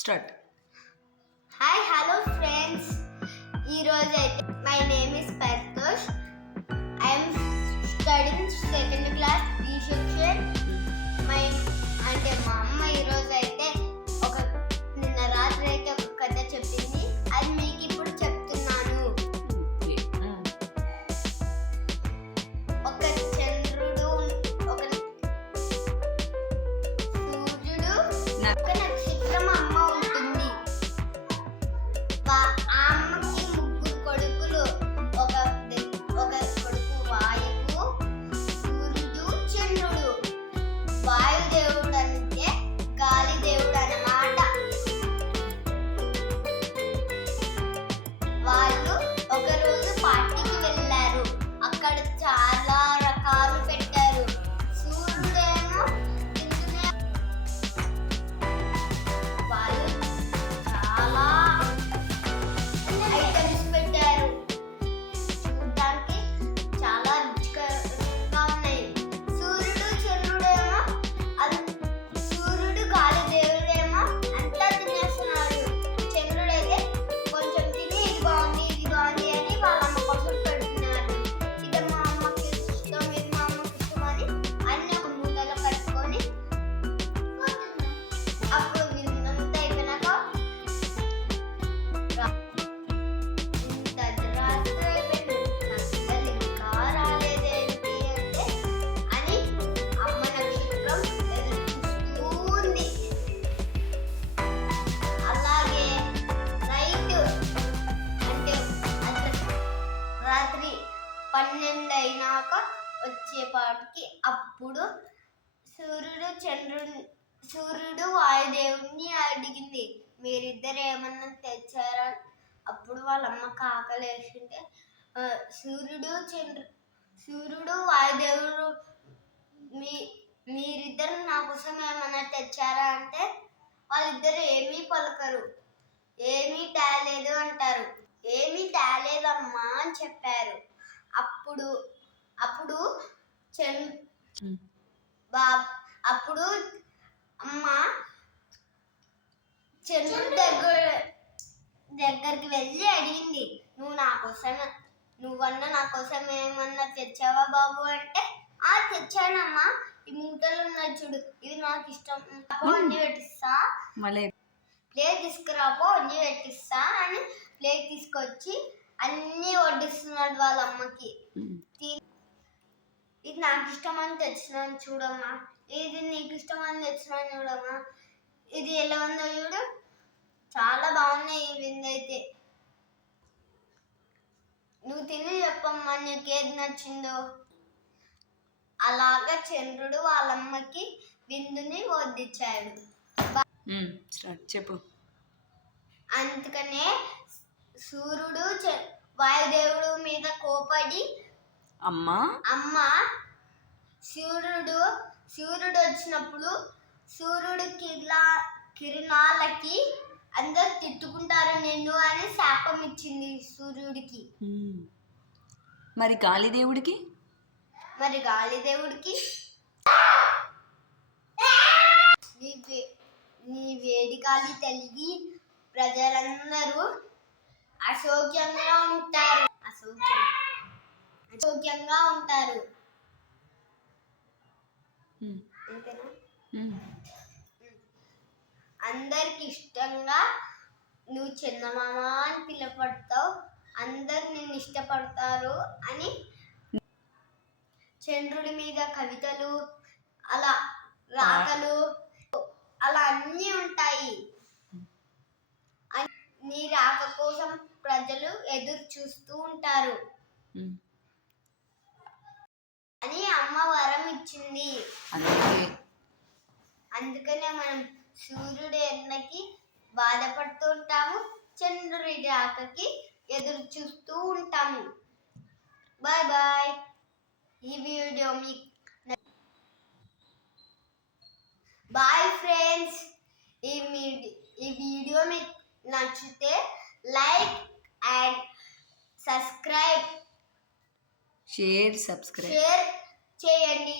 Start. Hi hello friends, ఈరోజు అయితే my name is Paritosh. I'm studying second class B section. మా అమ్మ ఈరోజు అయితే నిన్న రాత్రి అయితే ఒక కథ చెప్పింది, అది మీకు ఇప్పుడు చెప్తున్నాను. ఒక చంద్రుడు, ఒక సూర్యుడు, ఒక నక్షత్రం అమ్మ ఉంటుంది. ఆ అమ్మకి ముగ్గురు కొడుకులు. ఒక కొడుకు వాయువు, సూర్యుడు, చంద్రుడు. వాయుదేవుడు అంటే గాలి దేవుడు అన్నమాట. వాళ్ళు ఒకరోజు పార్టీకి వెళ్ళారు. అక్కడ చాలా రకాలు పెట్టారు. సూర్యుడేమో తింటూనే, వాళ్ళు చాలా ఐటమ్స్ పెట్టారు. చూడడానికి చాలా రుచికరంగా ఉన్నాయి. సూర్యుడు చంద్రుడేమో సూర్యుడు గాలి దేవుడేమో అంతా తినేస్తున్నాడు. చంద్రుడైతే కొంచెం తిని ఇది బాగుంది అని వాళ్ళ అమ్మ కోసం పెడుతున్నారు. ఇది మా అమ్మకి ఇష్టం, ఇది మా అమ్మకి ఇష్టం అని అన్ని ఒక మూటలో కట్టుకొని అప్పుడు విన్నంతా అయిపోయినాక రాత్రి అయిపోయింది. నా పిల్లలు ఇంకా రాలేదేంటి అంటే అని అమ్మ నక్షత్రం ఎదురు ఉంది. అలాగే నైట్ అంటే రాత్రి 12 అయినాక వచ్చేపాటికి అప్పుడు సూర్యుడు వాయుదేవుడిని అడిగింది, మీరిద్దరు ఏమన్నా తెచ్చారా? అప్పుడు వాళ్ళ అమ్మకి ఆకలి వేసింటే సూర్యుడు వాయుదేవుడు మీరిద్దరు నా కోసం ఏమన్నా తెచ్చారా అంటే వాళ్ళిద్దరు ఏమీ పలకరు. ఏమీ తేలేదు అంటారు. ఏమీ తేలేదమ్మా అని చెప్పారు. అప్పుడు అప్పుడు అమ్మ చంద్రుడి దగ్గరికి వెళ్ళి అడిగింది, నువ్వన్నా నా కోసం ఏమన్నా తెచ్చావా బాబు అంటే, తెచ్చానమ్మా, ఈ మూటలు ఉన్నాయి చూడు, ఇది నాకు ఇష్టం, అన్ని పెట్టిస్తా, ప్లేట్ తీసుకురాపో అన్ని పెట్టిస్తా అని ప్లేట్ తీసుకొచ్చి అన్ని వడ్డిస్తున్నాడు వాళ్ళ అమ్మకి. ఇది నాకు ఇష్టం అని తెచ్చినాను చూడమ్మా, ఇది నీకు ఇష్టం అని తెచ్చినాను చూడమ్మా, ఇది ఎలా ఉందో చూడు, చాలా బాగున్నాయి ఈ విందైతే, నువ్వు తిని చెప్పమ్మా నీకు ఏది నచ్చిందో. అలాగా చంద్రుడు వాళ్ళమ్మకి విందుని వడ్డించాడు. చెప్పు. అందుకనే సూర్యుడు వాయుదేవుడు మీద కోపడి అమ్మ సూర్యుడు వచ్చినప్పుడు సూర్యుడు కిరణాలకి అందరు తిట్టుకుంటారు నిన్ను అని శాపం ఇచ్చింది సూర్యుడికి. మరి గాలిదేవుడికి నీ వేడి గాలి తగిలి ప్రజలందరూ అసౌఖ్యంగా ఉంటారు. అంతేనా? అందరికి ఇష్టంగా నువ్వు చందమామ అని పిలువబడతావు, అందరు నిన్ను ఇష్టపడతారు అని చంద్రుడి మీద కవితలు, అలా రాతలు, అలా అన్నీ ఉంటాయి. నీ రాక కోసం ప్రజలు ఎదురు చూస్తూ ఉంటారు అని అమ్మ వరం ఇచ్చింది. అందుకనే మనం సూర్యుడి ఎండకి బాధపడుతూ ఉంటాము, చంద్రుడి రాకకి ఎదురు చూస్తూ ఉంటాము. Bye bye. ఈ వీడియో మీకు బాయ్ ఫ్రెండ్స్. ఈ వీడియో మీకు నచ్చితే లైక్ అండ్ సబ్స్క్రైబ్ షేర్ చేయండి.